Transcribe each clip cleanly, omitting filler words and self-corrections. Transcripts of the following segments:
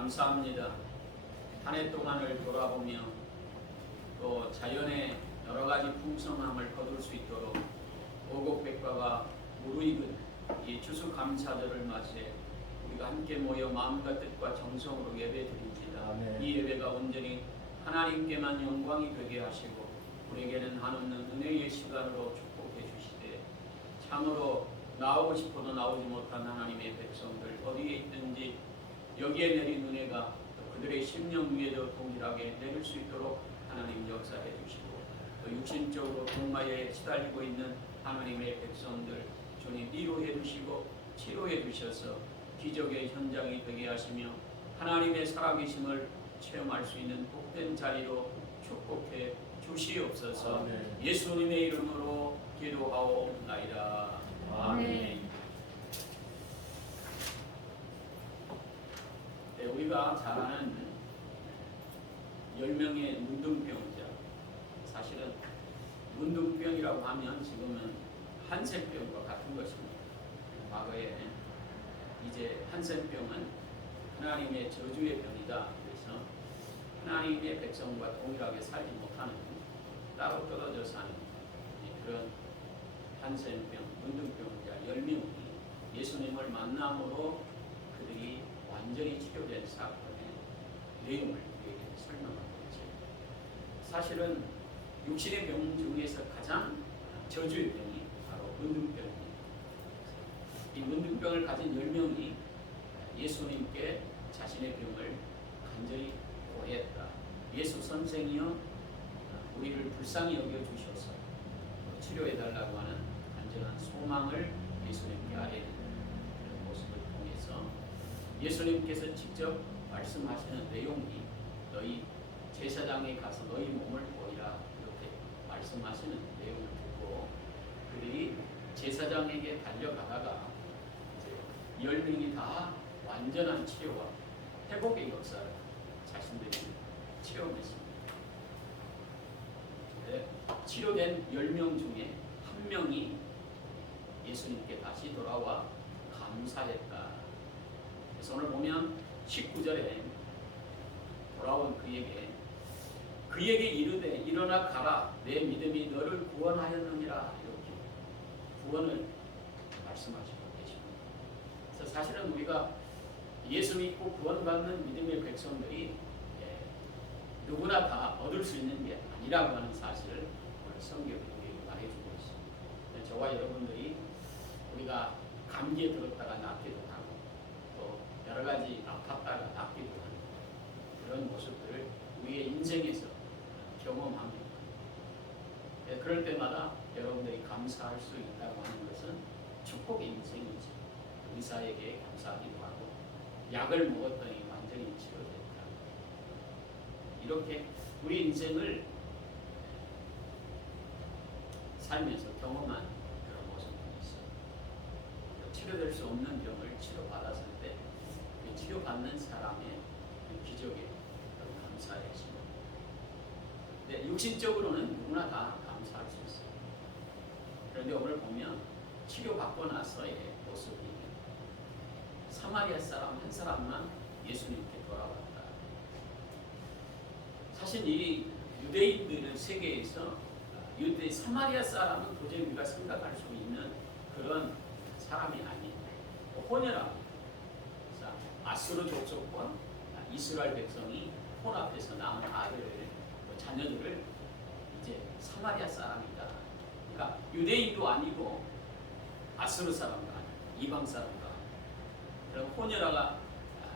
감사합니다. 한 해 동안을 돌아보며 또 자연의 여러 가지 풍성함을 거둘 수 있도록 오곡백과가 무르익은 이 추수감사절을 맞이해 우리가 함께 모여 마음과 뜻과 정성으로 예배드립니다. 아멘. 이 예배가 온전히 하나님께만 영광이 되게 하시고 우리에게는 한없는 은혜의 시간으로 축복해 주시되 참으로 나오고 싶어도 나오지 못한 하나님의 백성들 어디에 있든지 여기에 내린 은혜가 그들의 심령 위에도 동일하게 내릴 수 있도록 하나님 역사해 주시고 또 육신적으로 동마에 시달리고 있는 하나님의 백성들 주님 위로해 주시고 치료해 주셔서 기적의 현장이 되게 하시며 하나님의 살아계심을 체험할 수 있는 복된 자리로 축복해 주시옵소서. 아멘. 예수님의 이름으로 기도하옵나이다. 아멘. 네, 우리가 잘 아는 10명의 문둥병자, 사실은 문둥병이라고 하면 지금은 한센병과 같은 것입니다. 과거에 이제 한센병은 하나님의 저주의 병이다. 그래서 하나님의 백성과 동일하게 살지 못하는 따로 떨어져 사는 그런 한센병, 문둥병자 10명이 예수님을 만남으로 그들이 완전히 치료된 사건의 내용을 우리에게 설명하고 있죠. 사실은 육신의 병 중에서 가장 저주의 병이 바로 문둥병입니다. 이 문둥병을 가진 10명이 예수님께 자신의 병을 간절히 고했다. 예수 선생이여 우리를 불쌍히 여겨주셔서 치료해달라고 하는 간절한 소망을 예수님께 아뢰는 그런 모습을 통해서 예수님께서 직접 말씀하시는 내용이 너희 제사장에 가서 너희 몸을 보이라 이렇게 말씀하시는 내용을 듣고 그들이 제사장에게 달려가다가 이제 10명이 다 완전한 치료와 회복의 역사를 자신들이 체험했습니다. 네, 치료된 10명 중에 한 명이 예수님께 다시 돌아와 감사했다. 그래서 오늘 보면 19절에 돌아온 그에게 이르되 일어나 가라 내 믿음이 너를 구원하였느니라 이렇게 구원을 말씀하시고 계십니다. 그래서 사실은 우리가 예수 믿고 구원받는 믿음의 백성들이 누구나 다 얻을 수 있는 게 아니라고 하는 사실을 오늘 성경이 우리에게 말해주고 있습니다. 저와 여러분들이 우리가 감기에 들었다가 낫기도 하고 또 여러 가지 아팠다가 낫기도 하는 그런 모습들을 우리의 인생에서 경험합니다. 그럴 때마다 여러분들이 감사할 수 있다고 하는 것은 축복의 인생이죠. 의사에게 감사하기도 하고 약을 먹었더니 완전히 치료됐다. 이렇게 우리 인생을 살면서 경험한 그런 모습들이 있어요. 치료될 수 없는 병을 치료받았을 때 그 치료받는 사람의 그 기적에 감사했습니다. 네, 육신적으로는 누구나 다 감사할 수 있어요. 그런데 오늘 보면 치료받고 나서의 모습이 사마리아 사람 한 사람만 예수님께 돌아왔다. 사실 이 유대인들의 세계에서 사마리아 사람은 도저히 우리가 생각할 수 있는 그런 사람이 아니에요. 혼혈하고 아수르 족속과 이스라엘 백성이 혼 앞에서 낳은 자녀들을 이제 사마리아 사람이다. 그러니까 유대인도 아니고 아수르 사람도 아니고 이방 사람도 아니고 그런 혼혈아가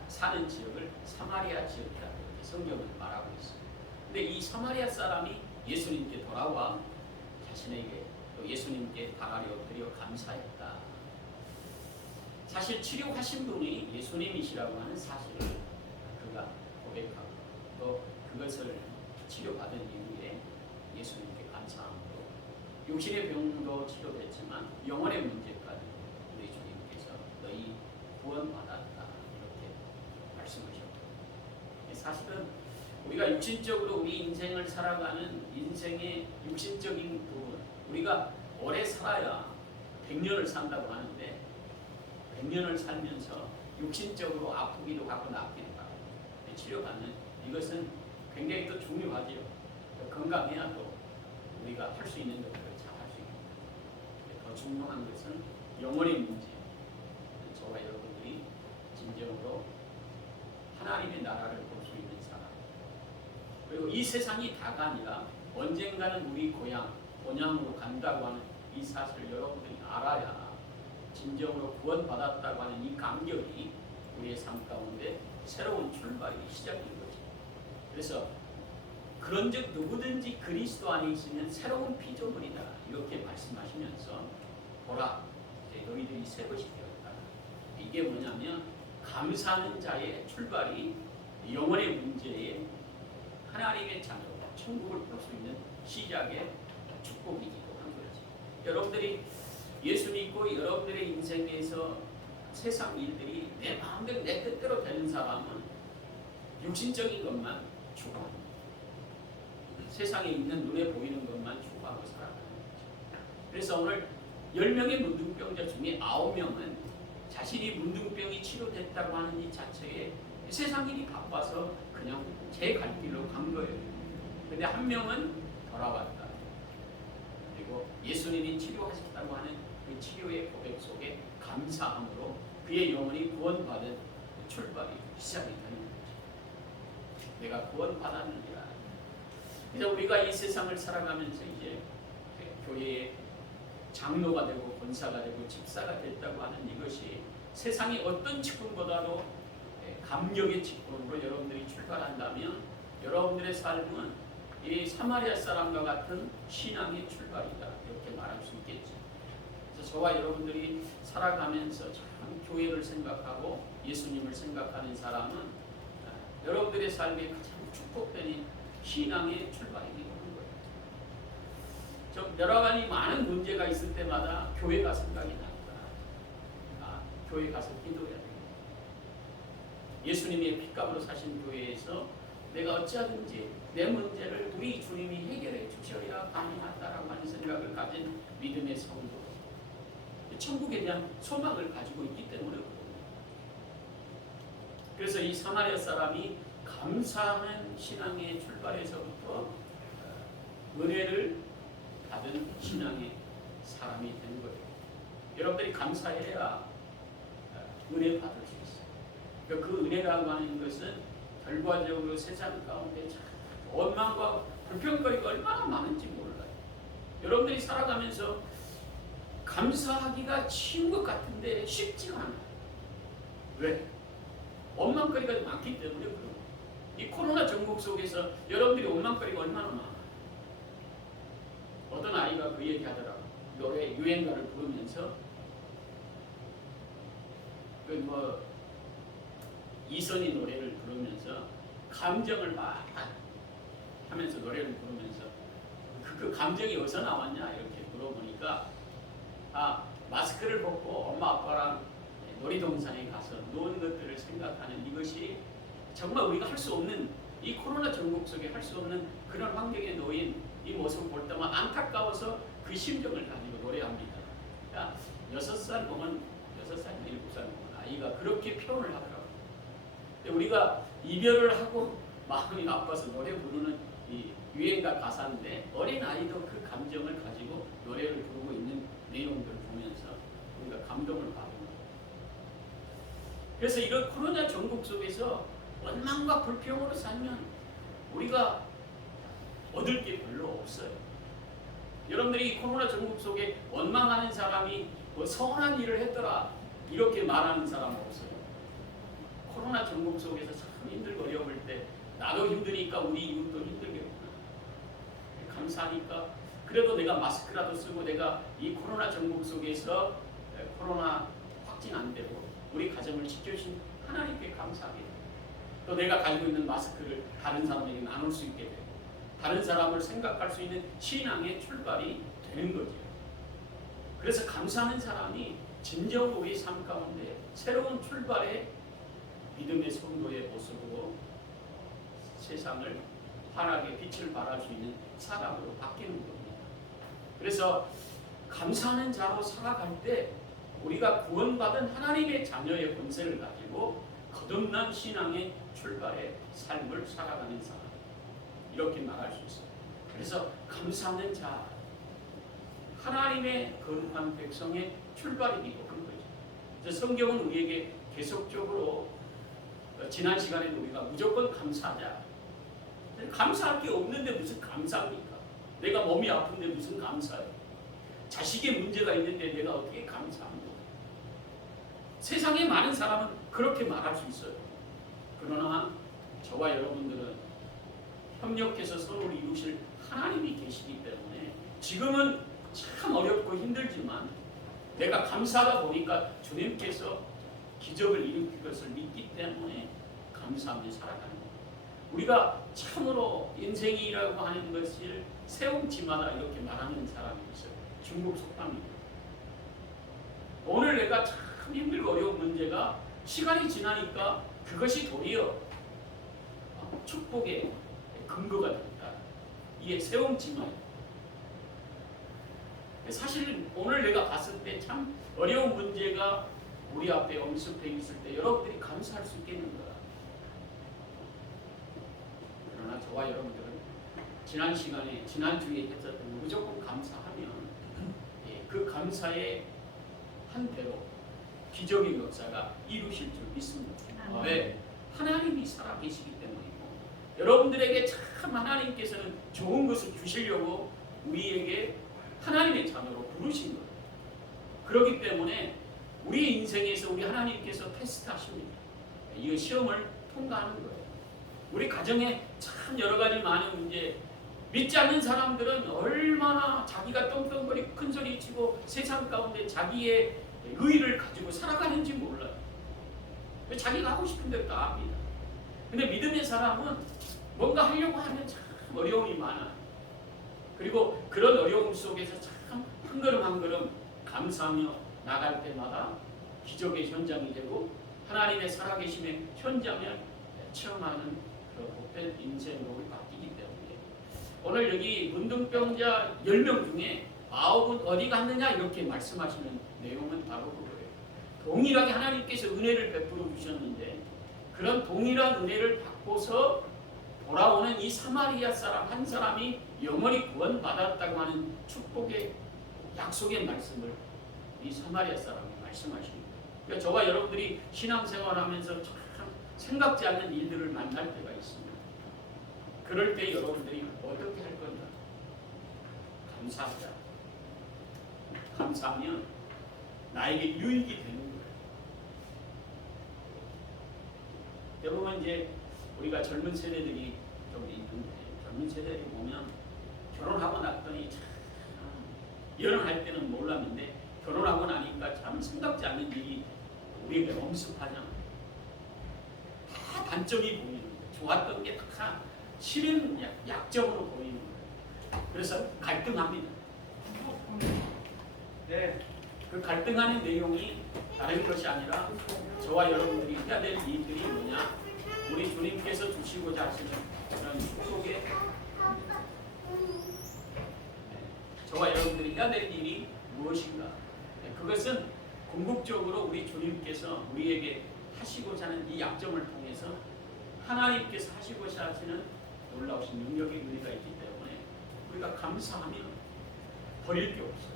사는 지역을 사마리아 지역이라고 이렇게 성경은 말하고 있어요. 근데 이 사마리아 사람이 예수님께 돌아와 자신에게 또 예수님께 발아리 엎드려 감사했다. 사실 치료하신 분이 예수님이시라고 하는 사실을 그가 고백하고 또 그것을 치료받은 이후에 예수님께 감사함으로 육신의 병도 치료됐지만 영혼의 문제까지 우리 주님께서 너희 구원받았다 이렇게 말씀하셨고 사실은 우리가 육신적으로 우리 인생을 살아가는 인생의 육신적인 부분 우리가 오래 살아야 100년을 산다고 하는데 100년을 살면서 육신적으로 아프기도 하고 낫기도 하고 치료받는 이것은 굉장히 또 중요하지요. 건강해야 또 우리가 할 수 있는 것들을 잘 할 수 있습니다. 더 중요한 것은 영혼의 문제. 저와 여러분들이 진정으로 하나님의 나라를 볼 수 있는 사람. 그리고 이 세상이 다가 아니라 언젠가는 우리 고향, 본향으로 간다고 하는 이 사실을 여러분들이 알아야 진정으로 구원받았다고 하는 이 감격이 우리의 삶 가운데 새로운 출발이 시작인 거죠. 그래서 그런즉 누구든지 그리스도 안에 있으면 새로운 피조물이다 이렇게 말씀하시면서 보라 이제 너희들이 새 것이 되었다. 이게 뭐냐면 감사하는 자의 출발이 영혼의 문제에 하나님의 자녀가 천국을 볼 수 있는 시작의 축복이기도 한 거죠. 여러분들이 예수 믿고 여러분들의 인생에서 세상 일들이 내 마음대로 내 뜻대로 되는 사람은 육신적인 것만 추구합니다. 세상에 있는 눈에 보이는 것만 추구하고 살아가는 거죠. 그래서 오늘 10명의 문둥병자 중에 9명은 자신이 문둥병이 치료됐다고 하는 이 자체에 세상 일이 바빠서 그냥 제 갈 길로 간 거예요. 근데 한 명은 돌아왔다. 그리고 예수님이 치료하셨다고 하는 그 치료의 고백 속에 감사함으로 그의 영혼이 구원받은 출발이 시작이 되는 거죠. 내가 구원받았느니라. 그래서 우리가 이 세상을 살아가면서 이제 교회의 장로가 되고 권사가 되고 집사가 됐다고 하는 이것이 세상의 어떤 직분보다도 감격의 직분으로 여러분들이 출발한다면 여러분들의 삶은 이 사마리아 사람과 같은 신앙의 출발이다 이렇게 말할 수 있겠죠. 그래서 저와 여러분들이 살아가면서 참 교회를 생각하고 예수님을 생각하는 사람은 여러분들의 삶에 가장 축복되는 신앙의 출발이 되는 거예요. 좀 여러 가지 많은 문제가 있을 때마다 교회가 생각이 납니다. 교회 가서 기도해야 돼요. 예수님의 핏값으로 사신 교회에서 내가 어찌하든지 내 문제를 우리 주님이 해결해 주셔야 가능하다라고 하는 생각을 가진 믿음의 성도, 천국에 대한 소망을 가지고 있기 때문에 그래서 이 사마리아 사람이 감사하는 신앙의 출발에서부터 은혜를 받은 신앙의 사람이 된 거예요. 여러분들이 감사해야 은혜 받을 수 있어요. 그러니까 그 은혜라고 하는 것은 결과적으로 세상 가운데 참 원망과 불평거리가 얼마나 많은지 몰라요. 여러분들이 살아가면서 감사하기가 쉬운 것 같은데 쉽지가 않아요. 왜? 원망거리가 많기 때문에 그런 거예요. 이 코로나 전국 속에서 여러분들이 원망거리가 얼마나 많아요. 어떤 아이가 그 얘기 하더라고요. 노래 유행가를 부르면서 이선희 노래를 부르면서 감정을 막 하면서 노래를 부르면서 그 감정이 어디서 나왔냐 이렇게 물어보니까 마스크를 벗고 엄마 아빠랑 놀이동산에 가서 노는 것들을 생각하는 이것이 정말 우리가 할 수 없는 이 코로나 전국 속에 할 수 없는 그런 환경에 놓인 이 모습을 볼 때만 안타까워서 그 심정을 가지고 노래합니다. 그러니까 6살 먹은 7살 7살 먹은 아이가 그렇게 표현을 하더라고요. 우리가 이별을 하고 마음이 아파서 노래 부르는 이 유행가 가사인데 어린 아이도 그 감정을 가지고 노래를 부르고 있는 내용들을 보면서 우리가 감동을 받은 거예요. 그래서 이런 코로나 전국 속에서 원망과 불평으로 살면 우리가 얻을 게 별로 없어요. 여러분들이 이 코로나 전국 속에 원망하는 사람이 선한 일을 했더라 이렇게 말하는 사람은 없어요. 코로나 전국 속에서 참 힘들고 어려울 때 나도 힘드니까 우리 이웃도 힘들겠구나. 감사하니까 그래도 내가 마스크라도 쓰고 내가 이 코로나 전국 속에서 코로나 확진 안 되고 우리 가정을 지켜주신 하나님께 감사하게 돼요. 또 내가 가지고 있는 마스크를 다른 사람에게 나눌 수 있게 되고 다른 사람을 생각할 수 있는 신앙의 출발이 되는 거죠. 그래서 감사하는 사람이 진정으로 우리 삶 가운데 새로운 출발의 믿음의 성도의 모습으로 세상을 환하게 빛을 발할 수 있는 사람으로 바뀌는 겁니다. 그래서 감사하는 자로 살아갈 때 우리가 구원받은 하나님의 자녀의 권세를 가지고 거듭난 신앙의 출발의 삶을 살아가는 사람, 이렇게 말할 수 있어요. 그래서 감사하는 자, 하나님의 거룩한 백성의 출발이기도 한 거죠. 그래서 성경은 우리에게 계속적으로 지난 시간에도 우리가 무조건 감사하자. 감사할 게 없는데 무슨 감사합니까? 내가 몸이 아픈데 무슨 감사해요? 자식의 문제가 있는데 내가 어떻게 감사합니까? 세상에 많은 사람은 그렇게 말할 수 있어요. 그러나 저와 여러분들은 협력해서 선을 이루실 하나님이 계시기 때문에 지금은 참 어렵고 힘들지만 내가 감사하다 보니까 주님께서 기적을 일으킬 것을 믿기 때문에 감사하며 살아가는 거예요. 우리가 참으로 인생이라고 하는 것을 세움지마다 이렇게 말하는 사람이 있어요. 중국 속담입니다. 오늘 내가 참 힘들고 어려운 문제가 시간이 지나니까 그것이 도리어 축복의 근거가 된다. 이게 세움지마예요. 사실 오늘 내가 봤을 때 참 어려운 문제가 우리 앞에 엄습해 있을 때 여러분들이 감사할 수 있겠는가? 그러나 저와 여러분들은 지난 시간에 지난주에 했었던 무조건 감사하면 그 감사의 한 배로 기적의 역사가 이루실 줄 믿습니다. 왜? 하나님이 살아계시기 때문이고 여러분들에게 참 하나님께서는 좋은 것을 주시려고 우리에게 하나님의 자녀로 부르신 거예요. 그렇기 때문에 우리 인생에서 우리 하나님께서 테스트하십니다. 이 시험을 통과하는 거예요. 우리 가정에 참 여러 가지 많은 문제, 믿지 않는 사람들은 얼마나 자기가 떵떵거리고 큰소리 치고 세상 가운데 자기의 의의를 가지고 살아가는지 몰라요. 자기가 하고 싶은 대로 다 합니다. 근데 믿음의 사람은 뭔가 하려고 하면 참 어려움이 많아요. 그리고 그런 어려움 속에서 참 한 걸음 한 걸음 감사하며 나갈 때마다 기적의 현장이 되고 하나님의 살아계심의 현장을 체험하는 그 복된 인생으로 바뀌기 때문에 오늘 여기 문둥병자 10명 중에 9은 어디 갔느냐 이렇게 말씀하시는 내용은 바로 그거예요. 동일하게 하나님께서 은혜를 베풀어 주셨는데 그런 동일한 은혜를 받고서 돌아오는 이 사마리아 사람 한 사람이 영원히 구원받았다고 하는 축복의 약속의 말씀을 이 사마리아 사람이 말씀하십니다. 그러니까 저와 여러분들이 신앙생활하면서 참 생각지 않는 일들을 만날 때가 있습니다. 그럴 때 여러분들이 어떻게 할 건가? 감사하자. 감사하면 나에게 유익이 되는 거예요. 대부분 이제 우리가 젊은 세대들이 좀 있는데 젊은 세대들이 보면 결혼하고 났더니 참 결혼할 때는 몰랐는데 결혼하고 나니까 참 생각지 않는 일이 우리에게 엄습하잖아. 다 단점이 보이는 거예요. 좋았던 게 다 실은 약점으로 보이는 거예요. 그래서 갈등합니다. 네, 그 갈등하는 내용이 다른 것이 아니라 저와 여러분들이 해야 될 일들이 뭐냐? 우리 주님께서 주시고자 하시는 그런 축복의 저와 여러분들이 해야 될 일이 무엇인가? 그것은 궁극적으로 우리 주님께서 우리에게 하시고자 하는 이 약점을 통해서 하나님께서 하시고자 하시는 놀라우신 능력의 은혜가 있기 때문에 우리가 감사하면 버릴 게 없어요.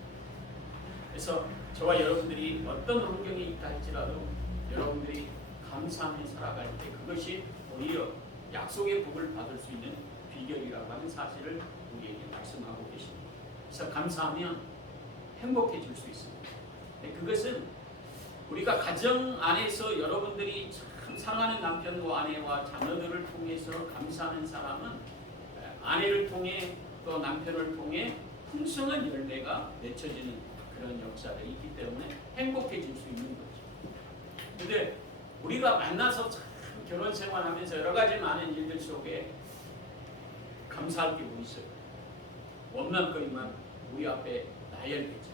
그래서 저와 여러분들이 어떤 환경에 있다 할지라도 여러분들이 감사하며 살아갈 때 그것이 오히려 약속의 복을 받을 수 있는 비결이라고 하는 사실을 우리에게 말씀하고 계십니다. 그래서 감사하면 행복해질 수 있습니다. 그것은 우리가 가정 안에서 여러분들이 참 사랑하는 남편과 아내와 자녀들을 통해서 감사하는 사람은 아내를 통해 또 남편을 통해 풍성한 열매가 맺혀지는 그런 역사가 있기 때문에 행복해질 수 있는 거죠. 근데 우리가 만나서 참 결혼 생활하면서 여러 가지 많은 일들 속에 감사할 게 뭐 있어요? 원망거리만 우리 앞에 나열되죠.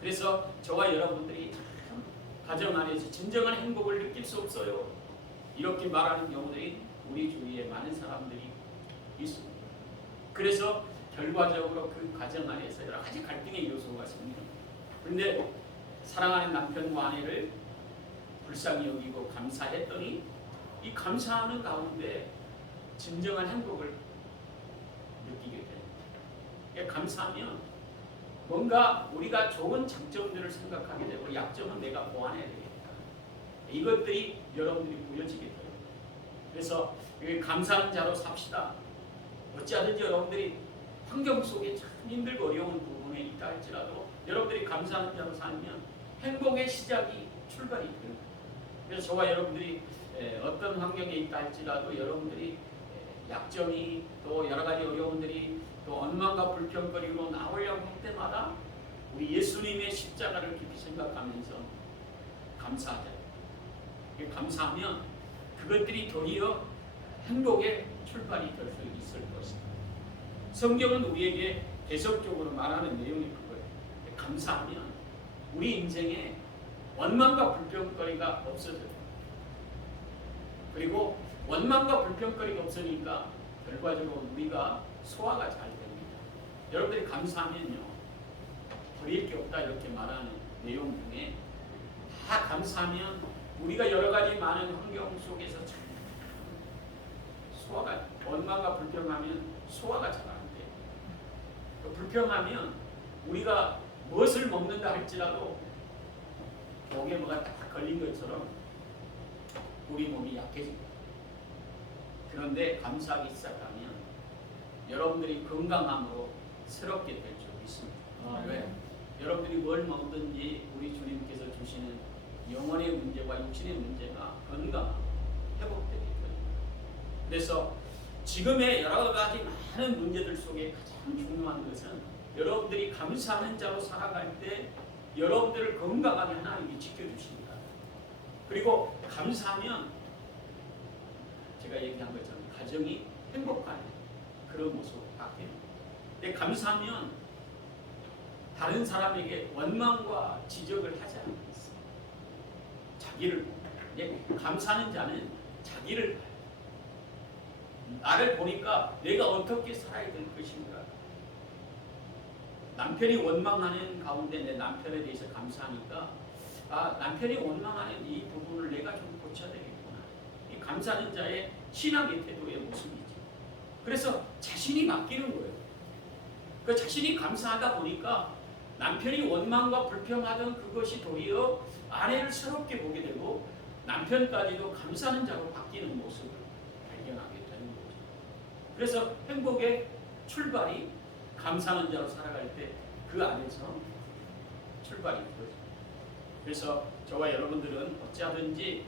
그래서 저와 여러분들이 참 가정 안에서 진정한 행복을 느낄 수 없어요. 이렇게 말하는 경우들이 우리 주위에 많은 사람들이 있습니다. 그래서 결과적으로 그 가정 안에서 여러 가지 갈등의 요소가 생깁니다. 그런데 사랑하는 남편과 아내를 불쌍히 여기고 감사했더니 이 감사하는 가운데 진정한 행복을 느끼게 됩니다. 그러니까 감사하면 뭔가 우리가 좋은 장점들을 생각하게 되고 약점은 내가 보완해야 되겠다. 이것들이 여러분들이 보여지게 돼요. 그래서 감사하는 자로 삽시다. 어찌하든지 여러분들이 환경 속에 참 힘들고 어려운 부분에 있다 할지라도 여러분들이 감사하는 자로 살면 행복의 시작이 출발이 돼요. 그래서 저와 여러분들이 어떤 환경에 있다 할지라도 여러분들이 약점이 또 여러 가지 어려움들이 또 원망과 불평거리로 나오려고 할 때마다 우리 예수님의 십자가를 깊이 생각하면서 감사하자. 감사하면 그것들이 도리어 행복의 출발이 될 수 있을 것입니다. 성경은 우리에게 계속적으로 말하는 내용이 그거예요. 감사하면 우리 인생에 원망과 불평거리가 없어져요. 그리고 원망과 불평거리가 없으니까 결과적으로 우리가 소화가 잘 됩니다. 여러분들이 감사하면요, 버릴 게 없다 이렇게 말하는 내용 중에 다 감사하면 우리가 여러 가지 많은 환경 속에서 참 소화가, 원망과 불평하면 소화가 잘 안 돼요. 불평하면 우리가 무엇을 먹는다 할지라도 목에 뭐가 딱 걸린 것처럼 우리 몸이 약해집니다. 그런데 감사하기 시작하면 여러분들이 건강함으로 새롭게 될 줄 믿습니다. 왜? 여러분들이 뭘 먹든지 우리 주님께서 주시는 영혼의 문제와 육신의 문제가 건강하고 회복되게 됩니다. 그래서 지금의 여러 가지 많은 문제들 속에 가장 중요한 것은 여러분들이 감사하는 자로 살아갈 때 여러분들을 건강하게 하나님이 지켜주십니다. 그리고 감사하면 제가 얘기한 것처럼 가정이 행복한 그런 모습으로 바뀝니다. 근데 감사하면 다른 사람에게 원망과 지적을 하지 않겠어요. 자기를 감사하는 자는 자기를 봐요. 나를 보니까 내가 어떻게 살아야 될 것인가. 남편이 원망하는 가운데 내 남편에 대해서 감사하니까 남편이 원망하는 이 부분을 내가 좀 고쳐야 되겠구나. 이 감사하는 자의 신앙의 태도의 모습이죠. 그래서 자신이 바뀌는 거예요. 그 자신이 감사하다 보니까 남편이 원망과 불평하던 그것이 도리어 아내를 새롭게 보게 되고 남편까지도 감사하는 자로 바뀌는 모습을 발견하게 되는 거죠. 그래서 행복의 출발이 감사하는 자로 살아갈 때 그 안에서 출발이 되어집니다. 그래서 저와 여러분들은 어찌하든지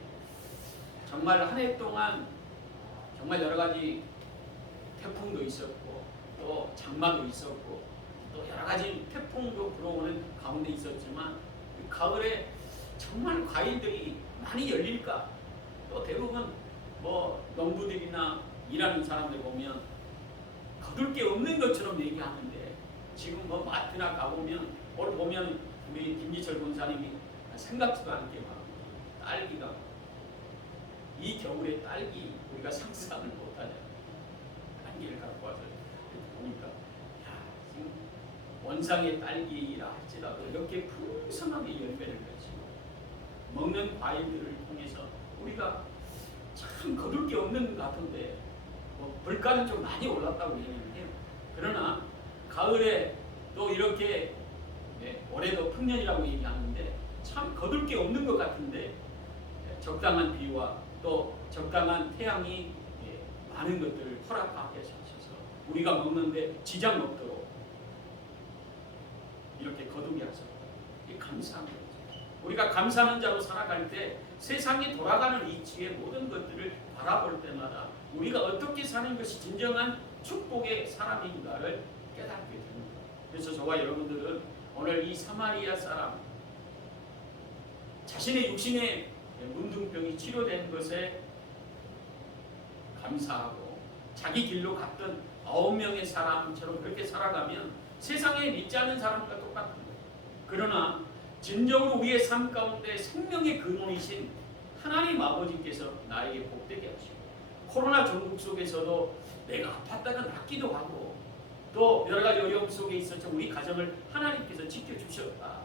정말 한 해 동안 정말 여러 가지 태풍도 있었고 또 장마도 있었고 또 여러 가지 태풍도 불어오는 가운데 있었지만 가을에 정말 과일들이 많이 열릴까? 또 대부분 농부들이나 일하는 사람들 보면 거둘 게 없는 것처럼 얘기하는데 지금 마트나 가보면 오늘 보면 우리 김지철 권사님이 생각지도 않게 막 딸기가 이 겨울에 딸기 우리가 상상을 못하냐. 딸기를 갖고 와서 보니까 지금 원상의 딸기라 할지라도 이렇게 풍성하게 열매를 맺히고 먹는 과일들을 통해서 우리가 참 거둘 게 없는 것 같은데 물가는 좀 많이 올랐다고 얘기해요. 그러나 가을에 또 이렇게 올해도 풍년이라고 얘기하는데 참 거둘 게 없는 것 같은데 적당한 비와 또 적당한 태양이 많은 것들을 허락하게 하셔서 우리가 먹는데 지장 없도록 이렇게 거두게 하셔서 감사한 거죠. 우리가 감사하는 자로 살아갈 때 세상이 돌아가는 이치의 모든 것들을 바라볼 때마다 우리가 어떻게 사는 것이 진정한 축복의 사람인가를 깨닫게 됩니다. 그래서 저와 여러분들은 오늘 이 사마리아 사람 자신의 육신의 문둥병이 치료된 것에 감사하고 자기 길로 갔던 9명의 사람처럼 그렇게 살아가면 세상에 믿지 않는 사람과 똑같은 거예요. 그러나 진정으로 우리의 삶 가운데 생명의 근원이신 하나님 아버지께서 나에게 복되게 하시고 코로나 전국 속에서도 내가 아팠다가 낫기도 하고 또 여러 가지 어려움 속에 있어서 우리 가정을 하나님께서 지켜주셨다.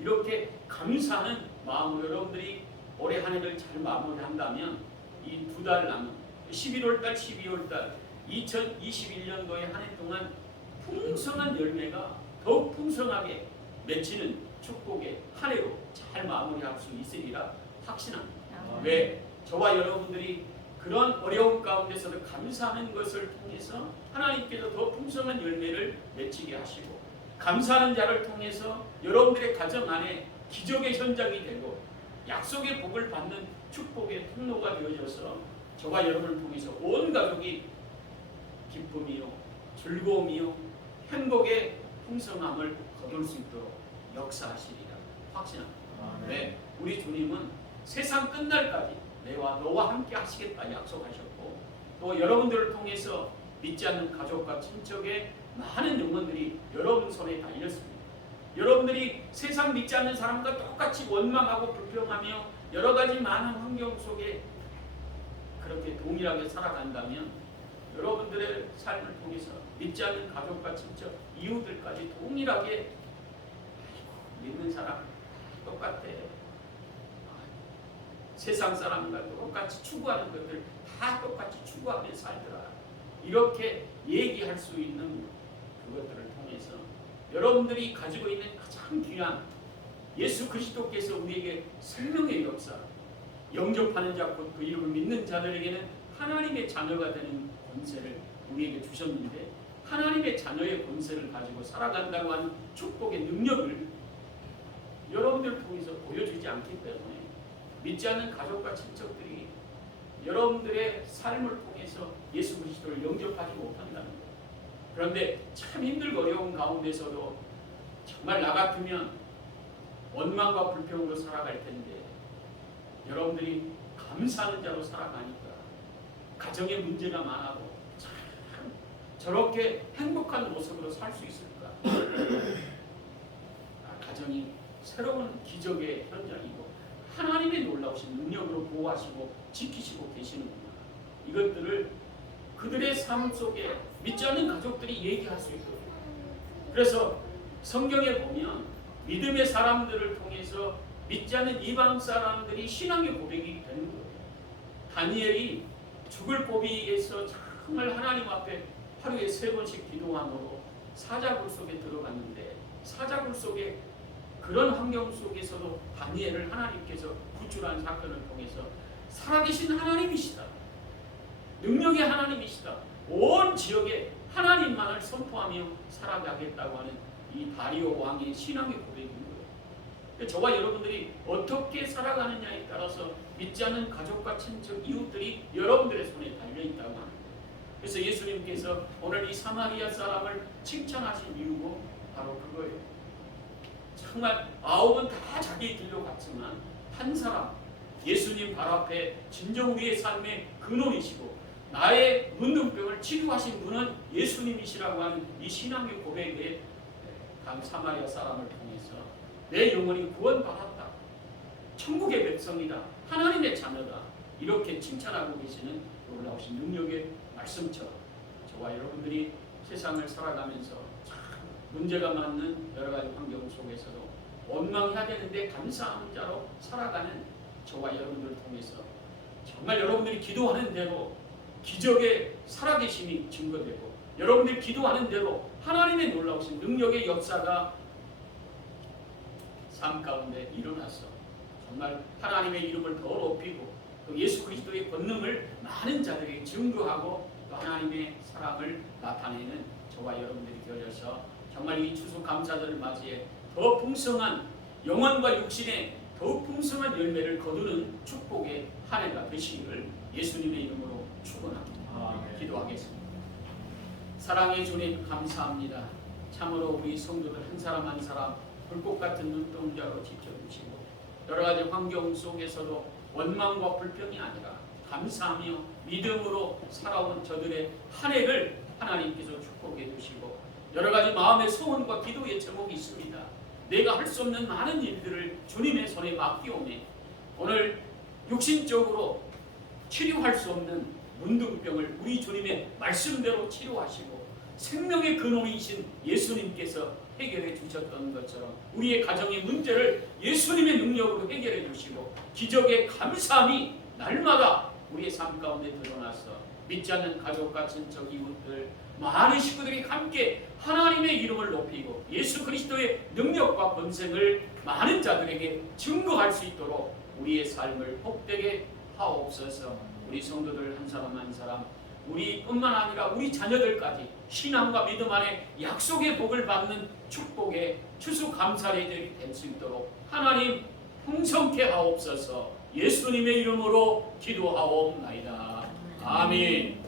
이렇게 감사하는 마음으로 여러분들이 올해 한 해를 잘 마무리한다면 이 2달 남은 11월달, 12월달 2021년도의 한 해 동안 풍성한 열매가 더욱 풍성하게 맺히는 축복의 한 해로 잘 마무리할 수 있으리라 확신합니다. 왜? 저와 여러분들이 그런 어려움 가운데서도 감사하는 것을 통해서 하나님께서 더 풍성한 열매를 맺히게 하시고, 감사하는 자를 통해서 여러분들의 가정 안에 기적의 현장이 되고 약속의 복을 받는 축복의 통로가 되어져서 저와 여러분을 통해서 온 가족이 기쁨이요 즐거움이요 행복의 풍성함을 거둘 수 있도록 역사하시리라 확신합니다. 왜? 우리 주님은 세상 끝날까지 내와 너와 함께 하시겠다 약속하셨고, 또 여러분들을 통해서 믿지 않는 가족과 친척의 많은 영혼들이 여러분 손에 달렸습니다. 여러분들이 세상 믿지 않는 사람과 똑같이 원망하고 불평하며 여러 가지 많은 환경 속에 그렇게 동일하게 살아간다면 여러분들의 삶을 통해서 믿지 않는 가족과 친척, 이웃들까지 동일하게 믿는 사람 똑같아. 세상 사람과 똑같이 추구하는 것들 다 똑같이 추구하며 살더라. 이렇게 얘기할 수 있는 그것들을 통해서 여러분들이 가지고 있는 가장 귀한 예수 그리스도께서 우리에게 생명의 역사, 영접하는 자 곧 그 이름을 믿는 자들에게는 하나님의 자녀가 되는 권세를 우리에게 주셨는데, 하나님의 자녀의 권세를 가지고 살아간다고 하는 축복의 능력을 여러분들을 통해서 보여주지 않기 때문에 믿지 않는 가족과 친척들이 여러분들의 삶을 통해서 예수 그리스도를 영접하지 못한다는 거예요. 그런데 참 힘들고 어려운 가운데서도 정말 나 같으면 원망과 불평으로 살아갈 텐데 여러분들이 감사하는 자로 살아가니까 가정에 문제가 많아도 참 저렇게 행복한 모습으로 살 수 있을까? 가정이 새로운 기적의 현장이고 하나님의 놀라우신 능력으로 보호하시고 지키시고 계시는구나. 이것들을 그들의 삶 속에 믿지 않는 가족들이 얘기할 수 있도록. 그래서 성경에 보면 믿음의 사람들을 통해서 믿지 않는 이방 사람들이 신앙의 고백이 되는 거예요. 다니엘이 죽을 고비에서 정말 하나님 앞에 하루에 3번씩 기도함으로 사자굴 속에 들어갔는데, 사자굴 속에 그런 환경 속에서도 다니엘을 하나님께서 구출한 사건을 통해서 살아계신 하나님이시다, 능력의 하나님이시다, 온 지역에 하나님만을 선포하며 살아가겠다고 하는 이 다리오 왕의 신앙의 고백인 거예요. 저와 여러분들이 어떻게 살아가느냐에 따라서 믿지 않는 가족과 친척, 이웃들이 여러분들의 손에 달려있다고 합니다. 그래서 예수님께서 오늘 이 사마리아 사람을 칭찬하신 이유가 바로 그거예요. 정말 9은 다 자기 길로 갔지만 한 사람, 예수님 발 앞에 진정 우리의 삶의 근원이시고 나의 문둥병을 치료하신 분은 예수님이시라고 하는 이 신앙의 고백에 간 사마리아 사람을 통해서 내 영혼이 구원받았다, 천국의 백성이다, 하나님의 자녀다, 이렇게 칭찬하고 계시는 놀라우신 능력의 말씀처럼 저와 여러분들이 세상을 살아가면서 참 문제가 많은 여러 가지 환경 속에서도 원망해야 되는데 감사하는 자로 살아가는 저와 여러분들을 통해서 정말 여러분들이 기도하는 대로 기적의 살아계심이 증거되고, 여러분들이 기도하는 대로 하나님의 놀라우신 능력의 역사가 삶 가운데 일어나서 정말 하나님의 이름을 더 높이고 또 예수 그리스도의 권능을 많은 자들에게 증거하고 또 하나님의 사랑을 나타내는 저와 여러분들이 되어져서 정말 이 추수감사절을 맞이해 더 풍성한 영혼과 육신의 더욱 풍성한 열매를 거두는 축복의 한 해가 되시기를 예수님의 이름으로 축원합니다. 기도하겠습니다. 사랑의 주님 감사합니다. 참으로 우리 성도들 한 사람 한 사람 불꽃 같은 눈동자로 지켜주시고 여러 가지 환경 속에서도 원망과 불평이 아니라 감사하며 믿음으로 살아온 저들의 한 해를 하나님께서 축복해 주시고, 여러 가지 마음의 소원과 기도의 제목이 있습니다. 내가 할 수 없는 많은 일들을 주님의 손에 맡기오매 오늘 육신적으로 치료할 수 없는 문둥병을 우리 주님의 말씀대로 치료하시고 생명의 근원이신 예수님께서 해결해 주셨던 것처럼 우리의 가정의 문제를 예수님의 능력으로 해결해 주시고 기적의 감사함이 날마다 우리의 삶 가운데 드러나서 믿지 않는 가족과 친척 이웃들 많은 식구들이 함께 하나님의 이름을 높이고 예수 그리스도의 능력과 권세를 많은 자들에게 증거할 수 있도록 우리의 삶을 복되게 하옵소서. 우리 성도들 한 사람 한 사람 우리뿐만 아니라 우리 자녀들까지 신앙과 믿음 안에 약속의 복을 받는 축복의 추수감사절이 될 수 있도록 하나님 풍성케 하옵소서. 예수님의 이름으로 기도하옵나이다. 아멘.